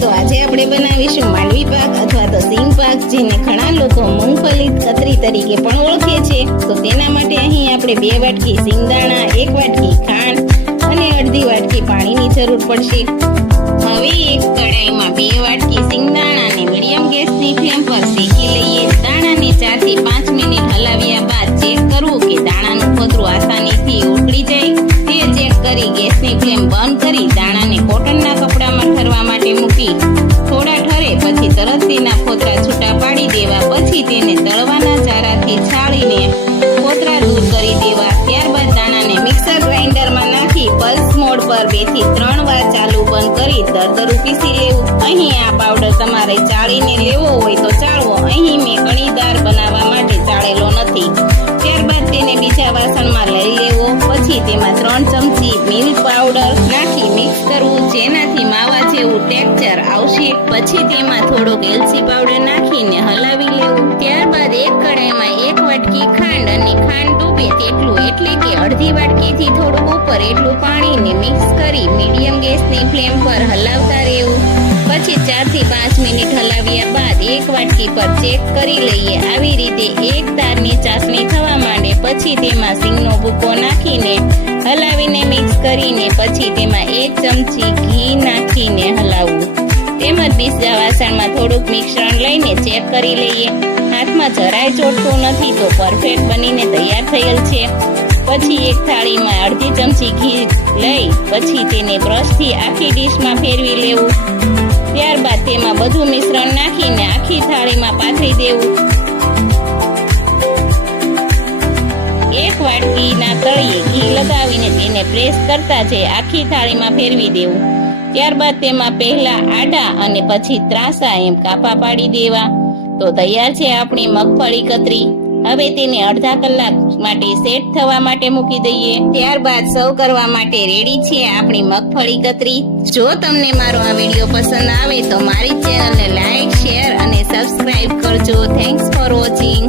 તો આજે આપણે બનાવીશું માંડવી પાક અથવા તો સિંગ પાક, જેને ઘણા લોકો મૂંગફલી કતરી તરીકે પણ ઓળખે છે। તો તેના માટે અહીં આપણે 2 વાટકી સિંગદાણા, 1 વાટકી ખાંડ અને અડધી વાટકી પાણીની જરૂર પડશે। હવે એક કડાઈમાં 2 વાટકી સિંગદાણાને મીડિયમ ગેસની ફ્લેમ પર શેકી લઈએ। દાણાને 4 થી 5 મિનિટ હલાવ્યા બાદ ચેક કરવું કે દાણાનું ફોતરું આસાનીથી ઉકળી જાય। તે ચેક કરી ગેસની ફ્લેમ બંધ કરી દાણાને કોટનના કપડામાં ઠરવા માટે મૂકી થોડા ઠરે પછી તરત તેના ફોતરા છૂટા પાડી દેવા। પછી તેને તળવાના ચારાથી છાળીને ફોતરા દૂર કરી દેવા। ત્યારબાદ દાણાને મિક્સર ગ્રાઇન્ડરમાં નાખી પલ્સ મોડ પર 2 થી 3 વાર ચાલુ બંધ કરી દરદરું પીસી લેવું। અહીં આ પાવડર તમારે ચાળીને લેવો હોય તો ચાળવો, અહીં મેં કણીદાર બનાવવા માટે ચાળેલો નથી। ત્યારબાદ તેને બીજા વાસણમાં લઈ લેવો। પછી તેમાં 3 ચમચી મિલ્ક પાવડર નાખી મિક્સ કરવું, જેનાથી માવા જેવું ટેક્સચર આવશે। પછી તેમાં થોડોક એલચી પાવડર નાખીને હલાવી લેવું। ત્યારબાદ એક કડાઈમાં 1 વાટકી ખાંડ અને ખાંડ ડૂબે તેટલું એટલે કે અડધી વાટકીથી થોડુંક ઉપર એટલું પાણીને મિક્સ કરી મીડિયમ ગેસની ફ્લેમ પર હલાવતા રહેવું। પછી 4 થી 5 મિનિટ હલાવ્યા બાદ 1 વાટકી પર ચેક કરી લઈએ। આવી રીતે એક તારની ચાસણી થવા માંડે પછી તેમાં સિંગનો ભૂકો નાખીને હલાવીને મિક્સ કરીને પછી તેમાં 1 ચમચી ઘી નાખીને હલાવવું। તેમજ બીજા વાસણમાં થોડુંક મિશ્રણ લઈને ચેક કરી લઈએ। હાથમાં જરાય ચોટતું નથી તો પરફેક્ટ બનીને તૈયાર થયેલ છે। પછી એક થાળીમાં અડધી ચમચી ઘી લઈ પછી તેને બ્રશથી આખી ડીશમાં ફેરવી લેવું। ત્યારબાદ તેમાં બધું મિશ્રણ નાખીને આખી થાળીમાં પાથરી દેવું। 1 વાટકીના તળિયે ઘી લગાવીને તેને પ્રેસ કરતા જઈ આખી થાળીમાં ફેરવી દેવું। ત્યારબાદ તેમાં પહેલા આડા અને પછી ત્રાંસા એમ કાપા પાડી દેવા। તો તૈયાર છે આપણી મગફળી કતરી। હવે તેને અડધા કલાક માટે સેટ થવા માટે મૂકી દઈએ। ત્યારબાદ સર્વ કરવા માટે રેડી છે આપણી મગફળી કતરી। જો તમને મારો આ વિડીયો પસંદ આવે તો મારી ચેનલને લાઈક, શેર અને સબસ્ક્રાઇબ કરજો। Thanks for watching.